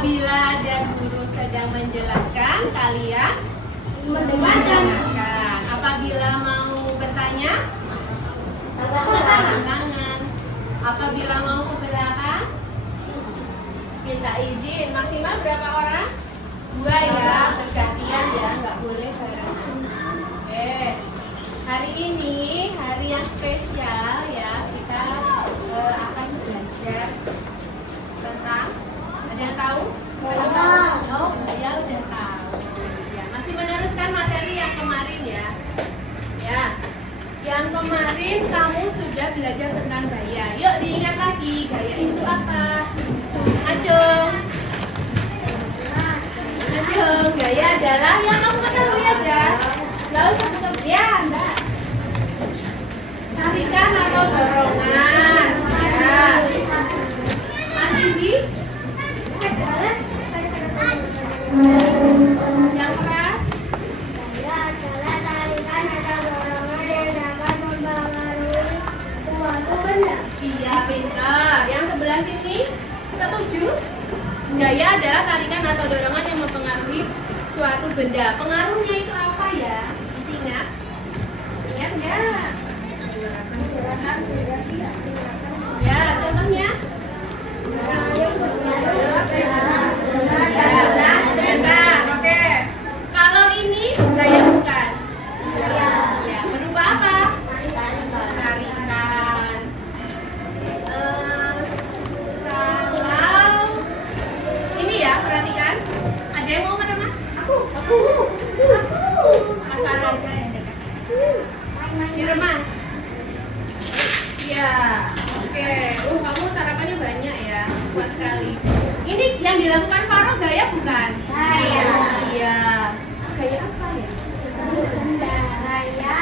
Apabila ada guru sedang menjelaskan, kalian mendengarkan. Apabila mau bertanya, angkat tangan. Apabila mau ke belakang, minta izin. Maksimal berapa orang? 2 ya, bergantian ya, nggak boleh barengan. Oke, hari ini hari yang spesial ya, kita akan belajar tentang, ada yang tahu? Oh, ya udah tahu. Ya, masih meneruskan materi yang kemarin ya. Ya, yang kemarin kamu sudah belajar tentang gaya. Yuk diingat lagi, gaya itu apa? Acung. Acung, gaya adalah yang kamu ketahui aja. Lalu satu ya, Mbak. Tarikan atau dorongan. Ya. Mas Izi? Yang keras? Gaya adalah tarikan atau dorongan yang dapat mempengaruhi suatu benda. Iya, pintar. Yang sebelah sini? Setuju? Gaya adalah tarikan atau dorongan yang mempengaruhi suatu benda. Pengaruhnya itu apa ya? Masih ingat? Ingat nggak? Ya, contohnya? Ya, sebentar. Oke. Kalau ini gaya bukan? Ya, berupa apa? Tarikan. Kalau ini ya, perhatikan. Ada yang mau meremas? Aku. Mas Raja yang dekat. Diremas. Ya, oke. Kamu sarapannya banyak ya, kuat sekali. Ini yang dilakukan Faro gaya bukan? Gaya. Iya. Gaya apa ya? Gaya.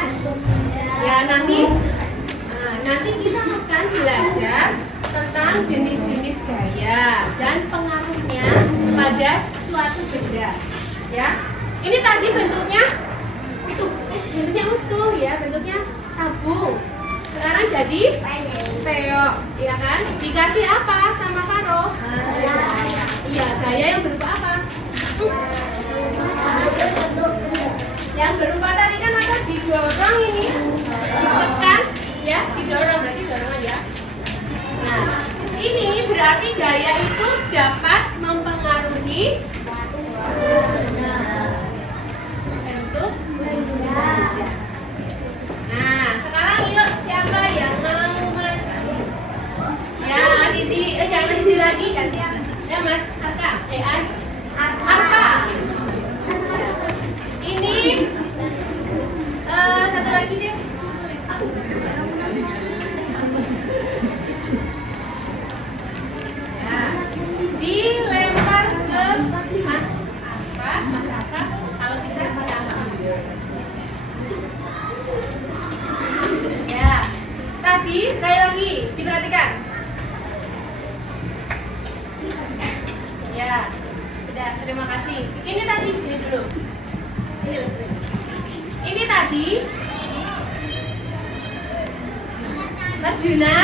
Ya nanti kita akan belajar tentang jenis-jenis gaya dan pengaruhnya pada suatu benda. Ya, ini tadi bentuknya utuh ya, bentuknya tabung. Sekarang jadi peok, ya kan? Dikasih apa sama Faro? Iya, gaya yang berupa apa? Yang berupa tadi kan apa? Didorong ini, ditekan, ya, didorong berarti dorongan ya. Nah, ini berarti gaya itu dapat mempengaruhi bentuk benda. Nah, sekarang yuk siapa yang mau maju? Ya, jangan Rizi lagi gantian. Ya Mas Arka, Arka. Ini satu lagi sih. Ya, dilempar ke Mas Arka, kalau bisa ditangkap. Ya, tadi sekali lagi diperhatikan. Ya, sudah, terima kasih. Ini tadi sini dulu. Sini. Ini tadi Mas Juna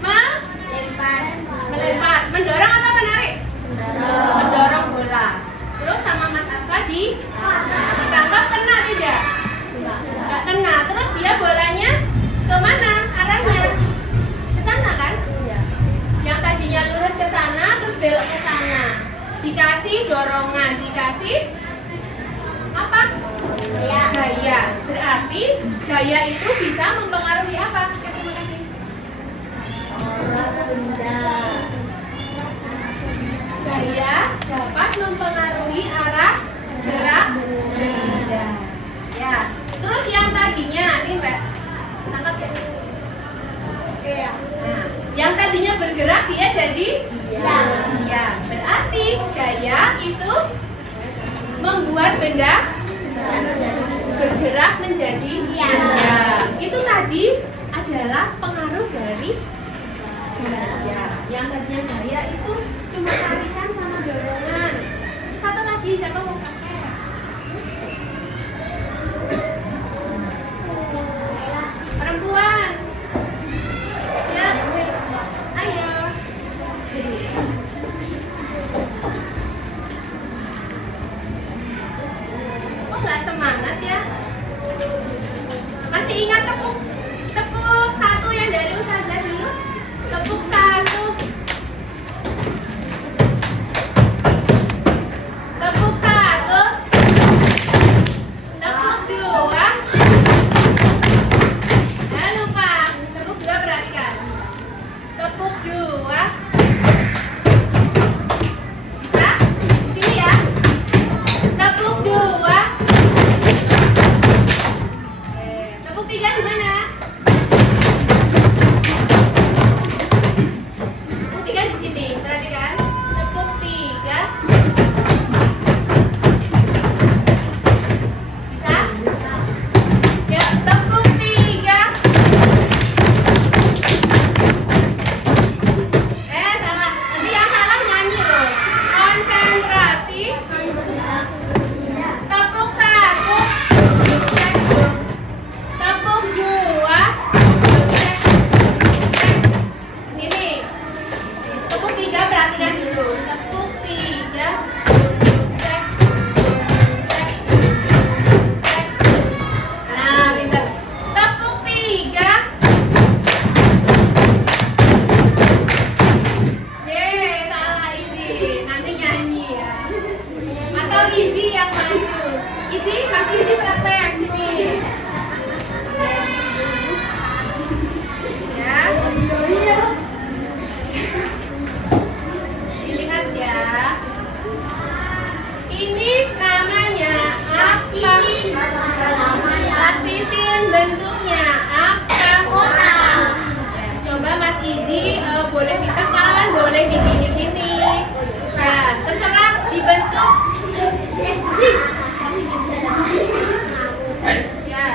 melempar, mendorong atau menarik? Mendorong bola. Terus sama Mas Arfa ditangkap, kena tidak? Enggak kena. Terus dia bolanya kemana arahnya? Ke sana kan? Yang tadinya lurus ke sana terus belok ke sana. Dikasih dorongan, dikasih apa? Gaya. Berarti gaya itu bisa mempengaruhi apa? Terima kasih. Gaya dapat mempengaruhi arah gerak benda. Ya. Terus yang tadinya, ini Mbak, tangkap ya. Nah, yang tadinya bergerak dia jadi iya. Berarti gaya itu membuat benda bergerak menjadi iya. Itu tadi adalah pengaruh dari gaya. Yang tadinya gaya itu cuma tarikan sama dorongan. Satu lagi, siapa mau pakai? Perempuan. Ya, ayo. Izzy yang maju. Izzy, Mas Izzy praktek sini. Ya. Dilihat ya. Ini namanya apa? Lasisin bentuknya apa? Kotak. Ya, coba Mas Izzy boleh ditekan, boleh digini-gini. Nah, terserah dibentuk. Ya.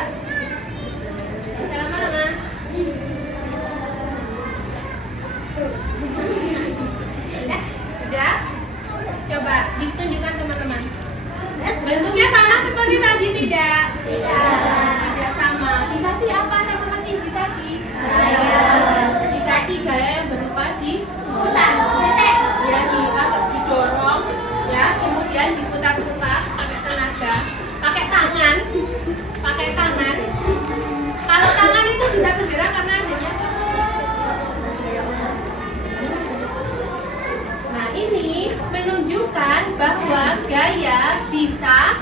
Jangan lama-lama. Udah? Coba ditunjukkan teman-teman. Bentuknya sama seperti tadi tidak? Tidak sama. Dikasih apa sama Mas Izzy tadi? Dikasih gaya yang berupa didorong, ya, kemudian diputar-putar pakai tenaga, pakai tangan. Kalau tangan itu bisa bergerak karena adanya. Nah, ini menunjukkan bahwa gaya bisa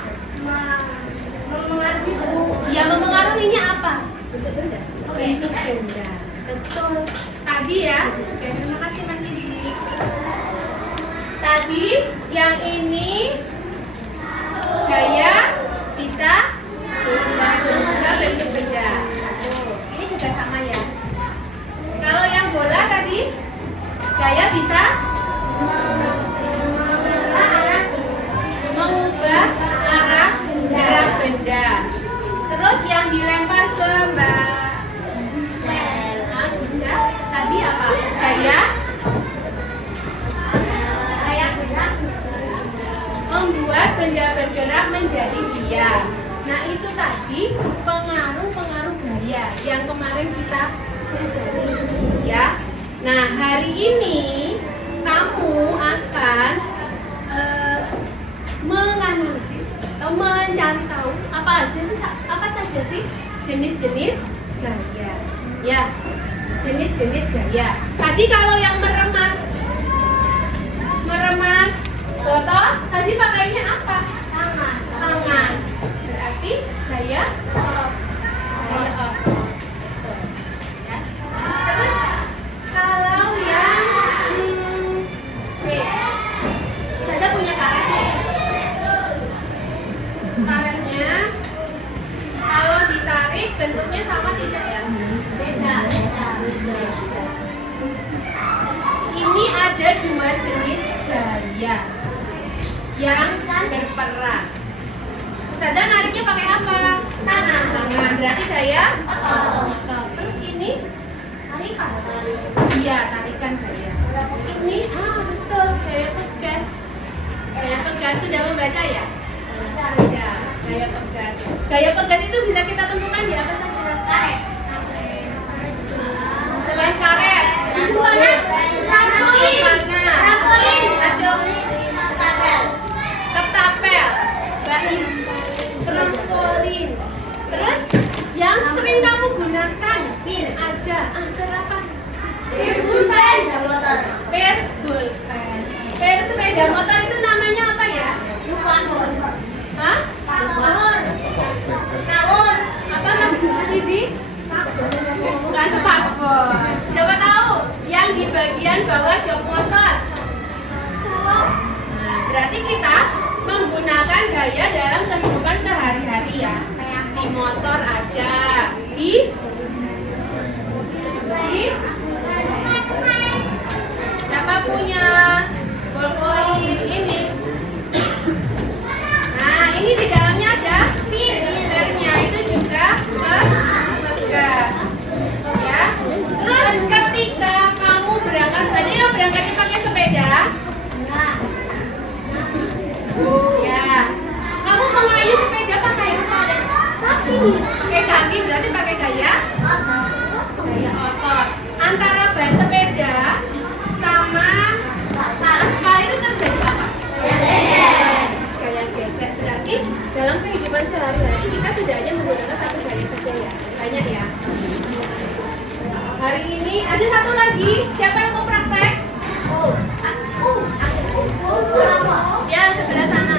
memengaruhinya apa? Bentuk benda. Betul. Tadi ya. Oke, terima kasih Mas Izzy. Tadi yang ini gaya bisa berubah bentuk benda. Ini juga sama ya. Kalau yang bola tadi gaya bisa mengubah arah gerak benda. Terus yang dilempar ke Mbak bisa tadi apa? Gaya membuat benda bergerak menjadi diam. Nah, itu tadi pengaruh-pengaruh gaya yang kemarin kita pelajari ya. Nah, hari ini kamu akan menganalisis atau mencari tahu apa saja sih jenis-jenis gaya. Ya, jenis-jenis gaya. Tadi kalau yang meremas botol, tadi pakainya apa? Tangan. Berarti gaya otot. Ya. Terus kalau yang saja punya karet. Karetnya kalau ditarik bentuknya sama tidak ya? Beda. Ini ada dua jenis gaya yang berperan. Ustazah nariknya pakai apa? Tangan. Berarti gaya otot. Terus ini tarikan. Iya, tarikan gaya. Ini betul, gaya pegas. Gaya pegas sudah membaca ya? Sudah. Gaya pegas. Gaya pegas itu bisa kita temukan di apa saja? Karet. Selain karet. Ketapel, trampolin. Terus yang sering kamu gunakan ada apa? Pulpen. Sepeda motor itu namanya apa ya? Hah? Kawon. Apa Mas Izzy? Bukan smartphone. Coba tahu yang di bagian bawah jok motor. Berarti kita menggunakan gaya dalam kehidupan sehari-hari ya. Di motor ada, di siapa punya ballpoint ini? Nah, ini di dalamnya ada pirnya, itu juga pegas. Ya. Terus ketika kamu berangkat, tadi yang berangkatnya pakai sepeda. Ya. Kamu mengayuh sepeda pakai apa? Pakai kaki, berarti pakai gaya otot. Antara ban sepeda sama aspal itu terjadi apa? Gaya gesek. Berarti dalam kehidupan sehari-hari kita tidak hanya menggunakan satu gaya saja ya, banyak ya. Hari ini ada satu lagi. Siapa yang mau praktek? Ya, sebelah sana.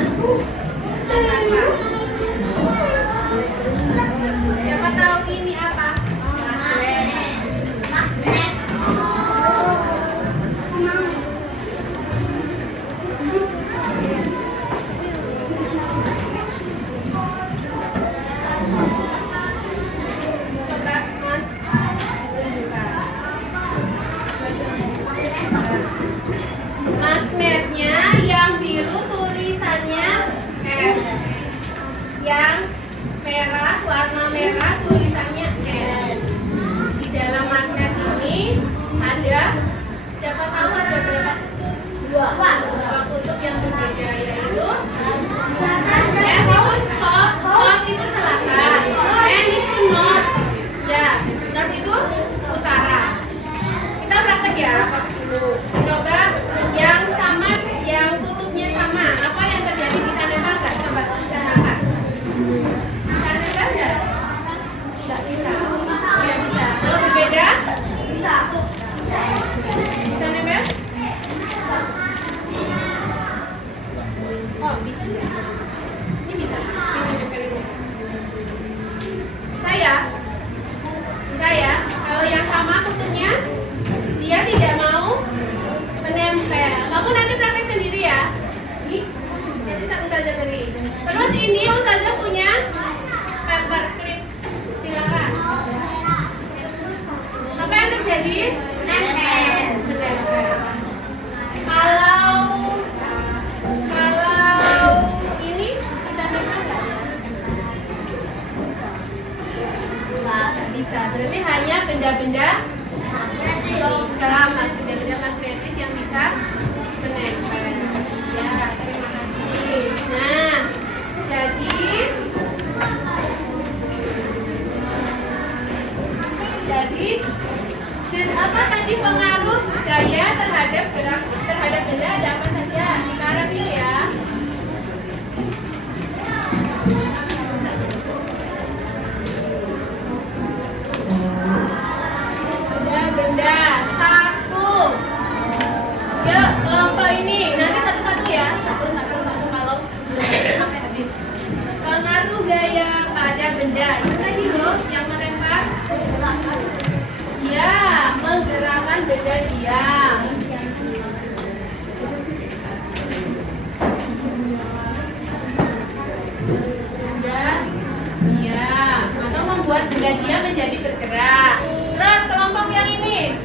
benda dia menjadi bergerak. Terus kelompok yang ini.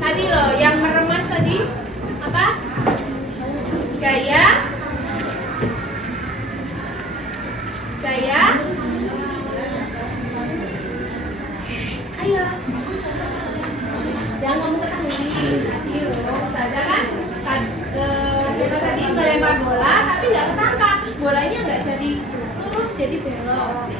Tadi loh, yang meremas tadi apa? Gaya. Ayo. Yang kamu ketahui tadi loh, saja kan tadi melempar bola tapi nggak kesangka, terus bolanya nggak jadi lurus, jadi belok.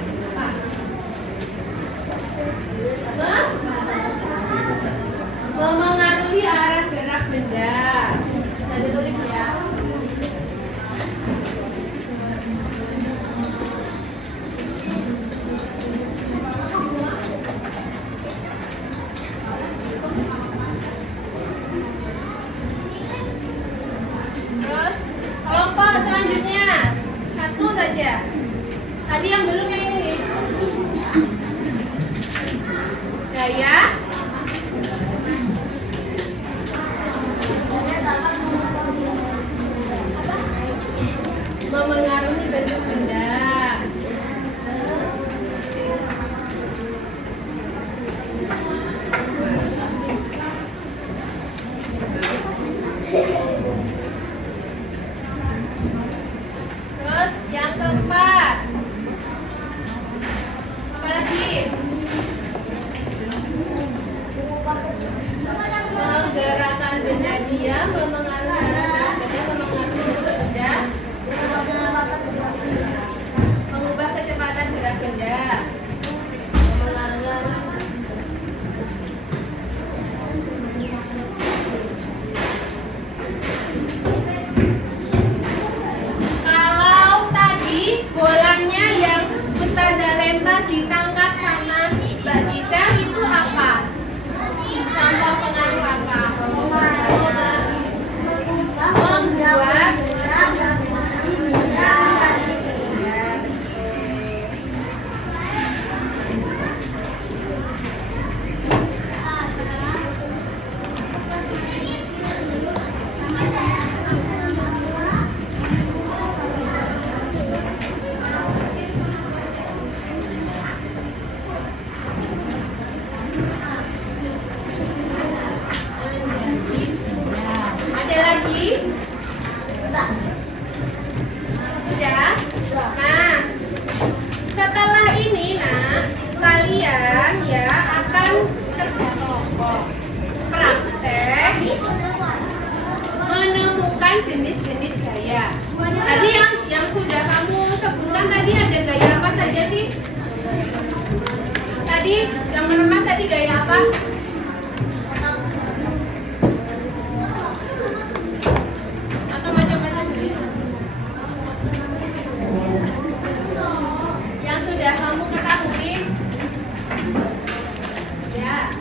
Memengaruhi arah gerak benda. Saya tulis ya. Terus kelompok selanjutnya satu saja. Tadi yang belum yang ini nih. Gaya. Memengaruhi bentuk benda. Terus yang keempat, apa lagi? Menggerakkan benda dia, memengaruhi arah benda, memengaruhi bentuk benda, mengubah kecepatan gerak benda. Kalau tadi bolanya yang Ustazah lempar ditangkap sama Mbak Gisel, itu apa? Contoh pengaruh apa? Membuat ada lagi? Sudah? Nah, setelah ini nak, kalian ya akan kerja kelompok, praktek, menemukan jenis-jenis gaya. Tadi yang sudah kamu sebutkan tadi ada gaya apa saja sih? Tadi yang meremas tadi gaya apa? Atau macam-macam gaya? Yang sudah kamu ketahui? Ya.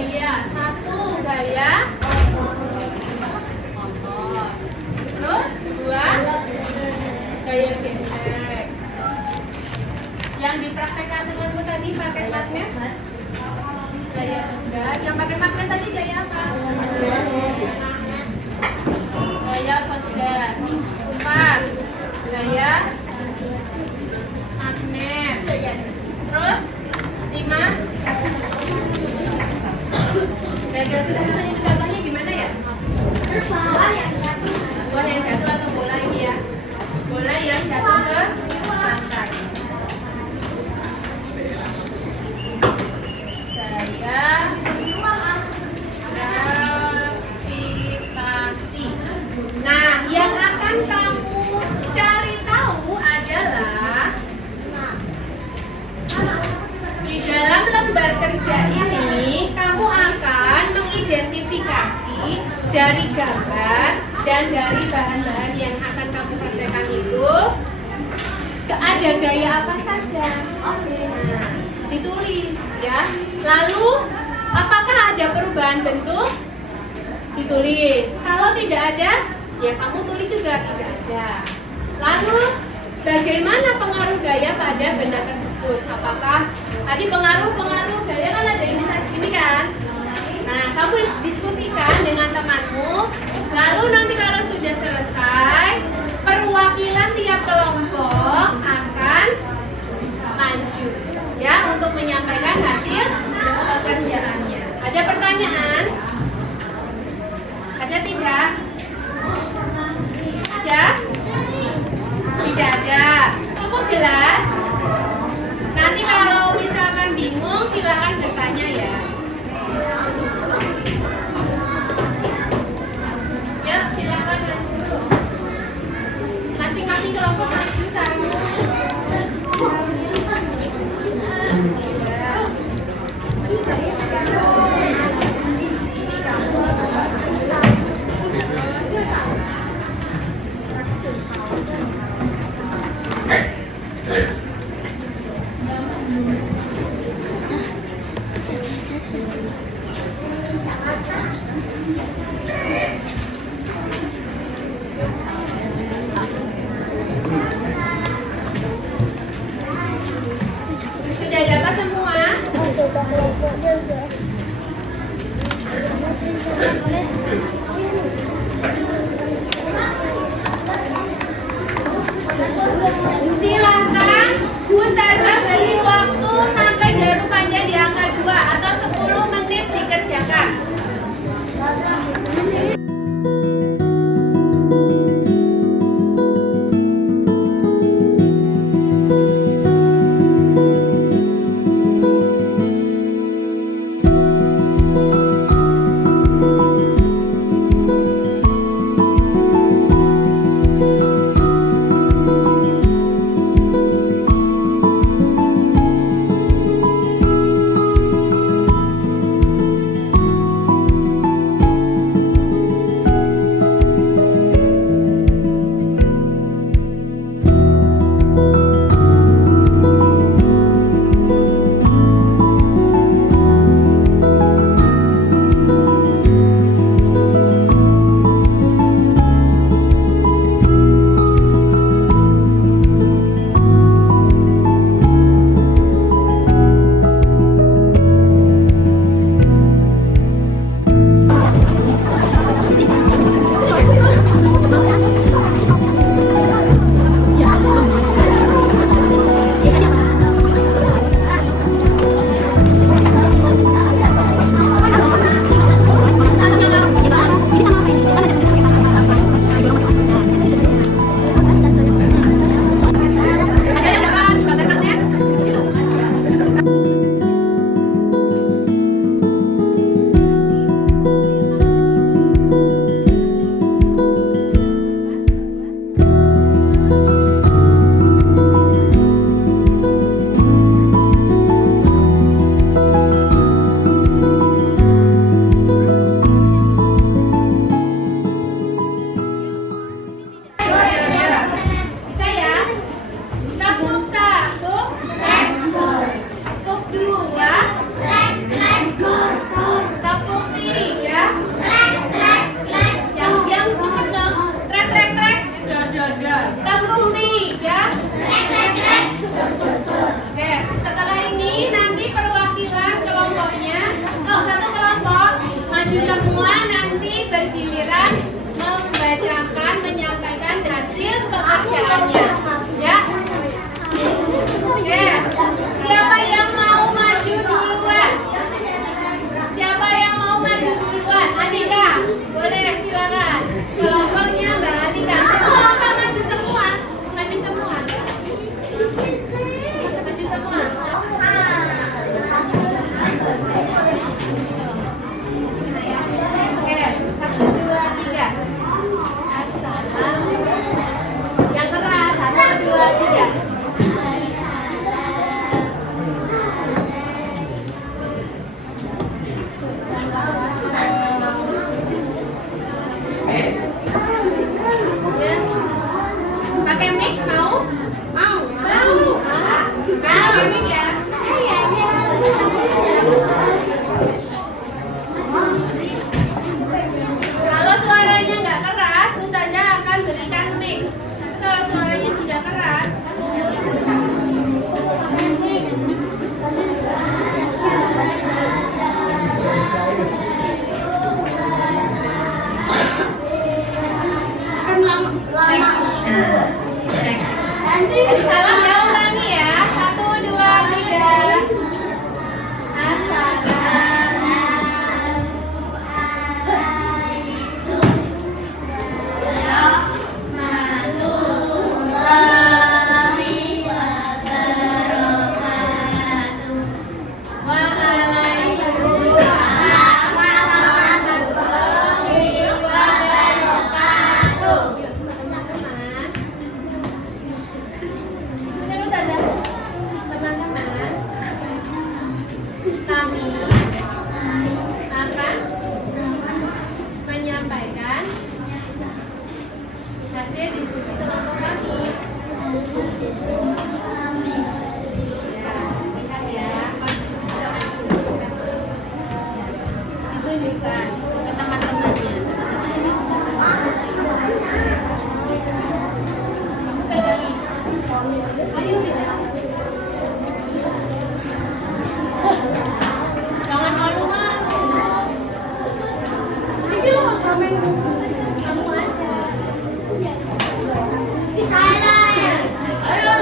Iya, satu gaya motor. Terus dua gaya gesek. Yang dipraktekkan denganmu tadi pakai magnet? Gaya tegas. Yang pakai magnet tadi gaya apa? Gaya tegas. 4 gaya magnet. Terus 5 gaya tegas. Itu contohnya gimana ya? Buah yang jatuh atau bola ini ya? Bola yang jatuh ke lantai. Gaya gravitasi. Nah, yang akan kamu cari tahu adalah di dalam lembar kerja ini kamu akan mengidentifikasi dari gambar dan dari bahan-bahan yang akan kamu praktekkan itu ada gaya apa saja. Nah, ditulis ya. Lalu apakah ada perubahan bentuk? Ditulis. Kalau tidak ada, ya kamu tulis juga tidak ada. Lalu bagaimana pengaruh gaya pada benda tersebut? Apakah tadi pengaruh gaya kan ada ini kan? Nah, kamu diskusikan dengan temanmu. Lalu nanti kalau sudah selesai, perwakilan tiap kelompok akan maju ya untuk menyampaikan hasil pekerjaannya. Ada pertanyaan? Ada tidak? Ada? Tidak ada. Cukup jelas? Nanti kalau misalkan bingung silakan bertanya ya. Yuk, silakan maju. Masing-masing kelompok maju satu. Ya. Kami akan menyampaikan hasil diskusi kelompok kami. Lihat ya, tunjukkan ke teman-temannya. Kamu pegangi. Ayo bicara. Jangan malu-malu. Ini loh kamu aja. Dibaca aja, dibaca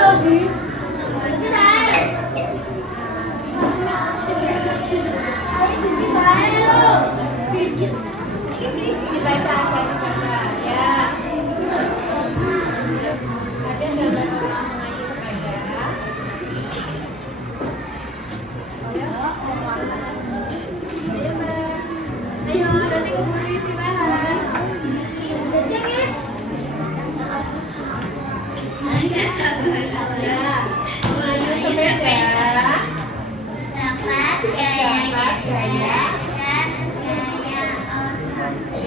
ya. Ada gambar orang mengayuh sepeda. Ayo Mbak. Ayo nanti keburu istirahat. Ya, mengayuh sepeda. Dapat gaya.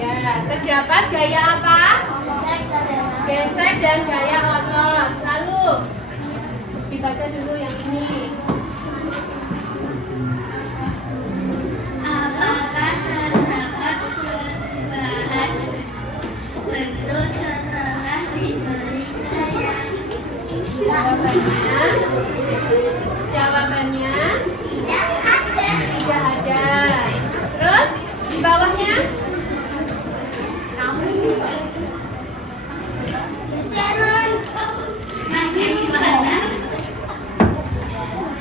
Ya, terdapat gaya apa? Gesek dan gaya otot. Lalu dibaca dulu yang ini. Apakah terdapat perubahan bentuk setelah diberi gaya? Jawabannya Tidak ada. tidak ada. Terus di bawahnya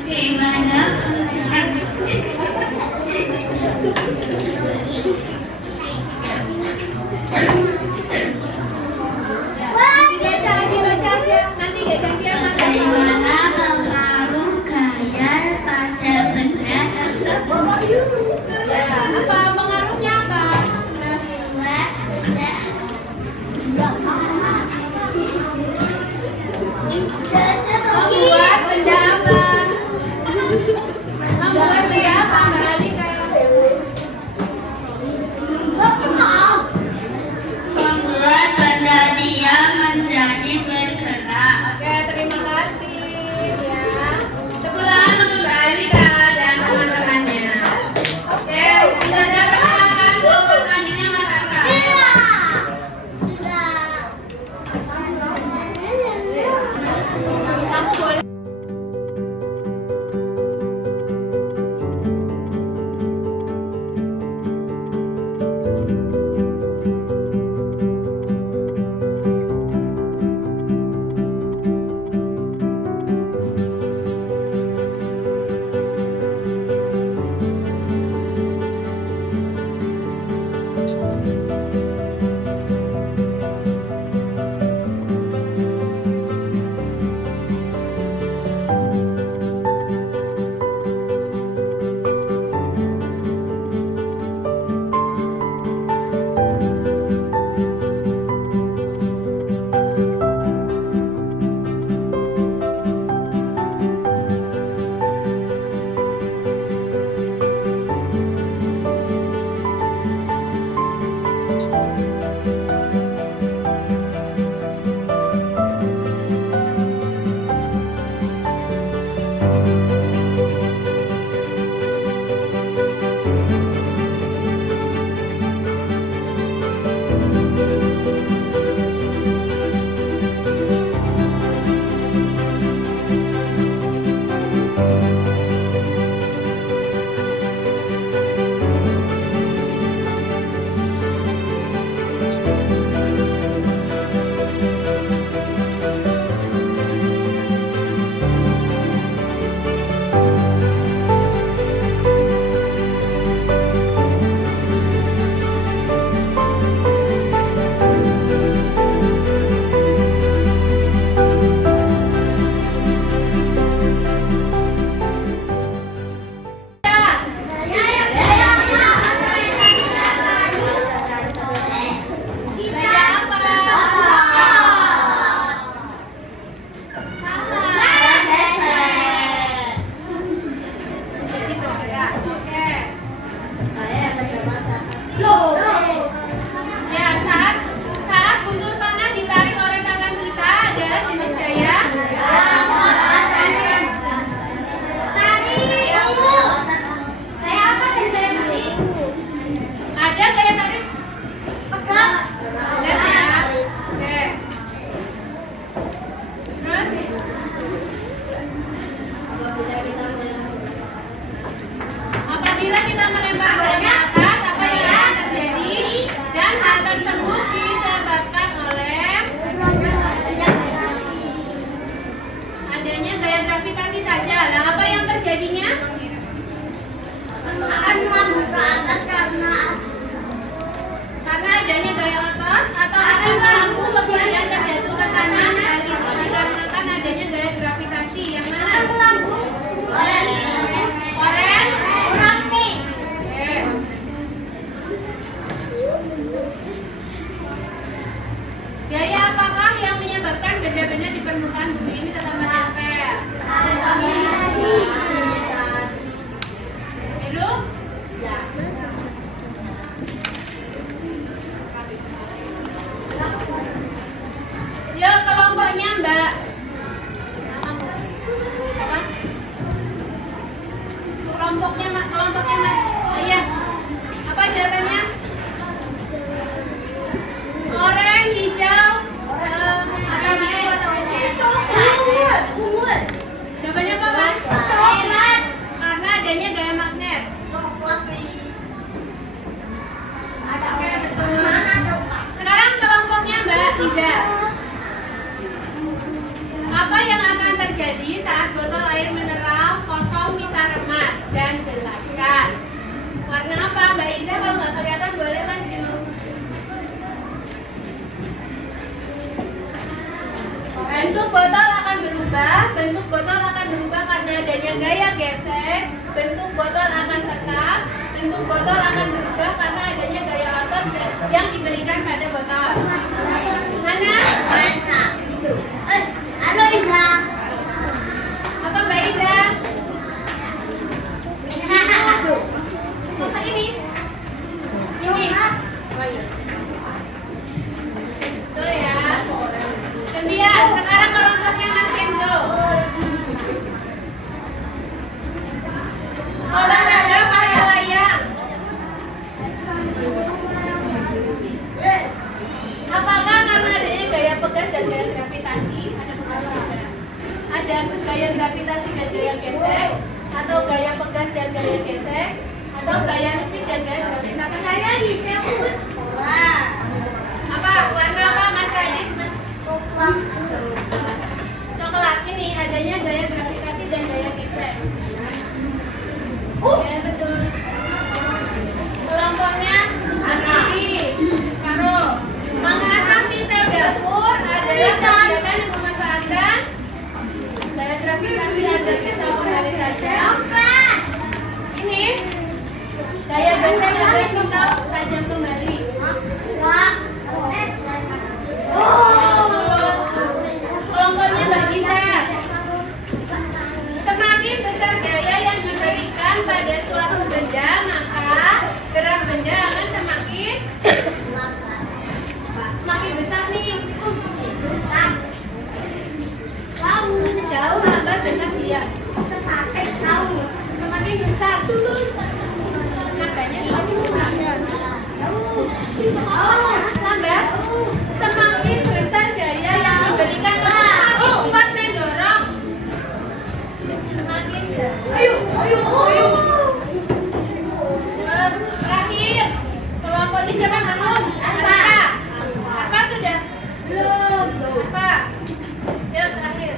Bagaimana? dibaca aja. Nanti gak gantian Bagaimana pengaruh gaya pada benda tersebut? Ya, apa pengaruhnya apa? Membuat benda apa? Membuat benda apa? Mbak Alika? Membuat benda dia menjadi bergerak. Oke, terima kasih ya. Tepuk tangan untuk Mbak Alika dan teman-temannya. Oke, kita bergerak. Oke. Loh. Ya, saat buntut panah ditarik oleh tangan kita adalah jenis gaya. Ada gaya tarik? Ada ya. Oke. Terus apabila kita melempar bola ke atas, apa yang akan terjadi? Dan hal tersebut disebabkan oleh adanya gaya gravitasi saja. Lah, apa yang terjadinya? Akan melambung ke atas Karena adanya gaya otot atau akan melambung kemudian terjatuh ke tanah. Hal itu dikarenakan adanya gaya gravitasi. Yang mana? Oren? Oke. Gaya apakah yang menyebabkan benda-benda di permukaan bumi ini tetap menempel? Biru? Yuk kelompoknya Mbak. Apa? Kelompoknya Mas. Yes. Apa jawabannya? Oranye, hijau, atau biru atau ungu? Jawabannya apa Mas? Karena adanya gaya magnet. Oke, betul. Sekarang kelompoknya Mbak Iza. Apa yang akan terjadi saat botol air mineral kosong kita remas? Dan jelaskan. Warna apa Mbak Iza? Kalau nggak kelihatan boleh maju. Bentuk botol akan berubah karena adanya gaya gesek. Bentuk botol akan tetap. Bentuk botol akan berubah karena adanya gaya otot yang diberikan pada botol. Mana? Halo Iza. Apa Mbak Iza? Apa ini? Ini. Oh iya. Betul ya. Kemudian sekarang kelompoknya Mas Kenzo. Olahraga pada layang. Apakah karena adanya gaya pegas dan gaya gravitasi? Ada gaya gravitasi dan gaya gesek, atau gaya pegas dan gaya gesek, atau gaya listrik dan gaya gravitasi? Saya hijau. Apa? Warna apa Mas Radit? Mas? Coklat. Ini adanya gaya gravitasi dan gaya gesek. Ya betul. Kelompoknya Asisi, Karo. Mengasah pincel dapur adalah kegiatan yang memanfaatkan gaya gravitasi agar kita kembali saja. Ini gaya gesek agar kita tajam kembali. Kelompoknya Mbak Gisa. Semakin besar gaya yang diberikan pada suatu benda, maka gerak benda akan semakin besar nih. Jauh lambat dekat dia. Semakin besar. Makanya semakin besar. Lambat. Semakin besar gaya yang diberikan. Kuat nih dorong. Semakin ayo. Terus terakhir kelompok ini siapa belum? Apa sudah? Belum. Apa? Yuk terakhir.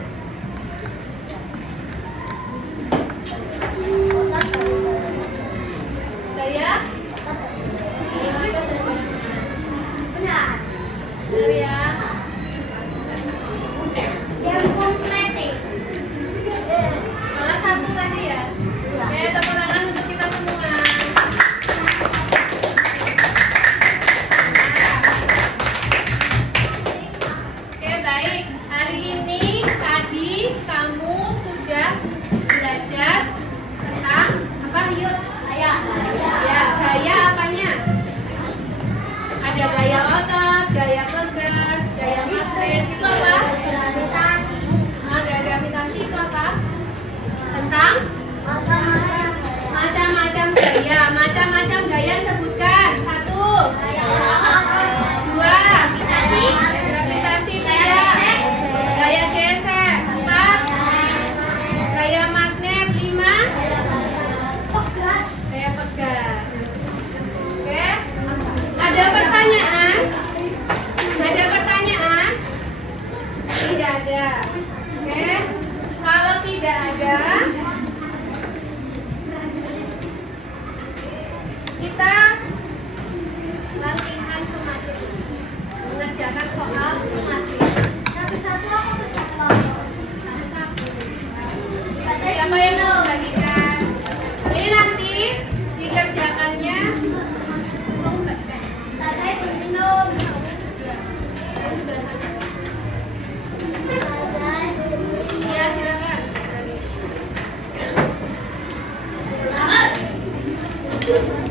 Oke.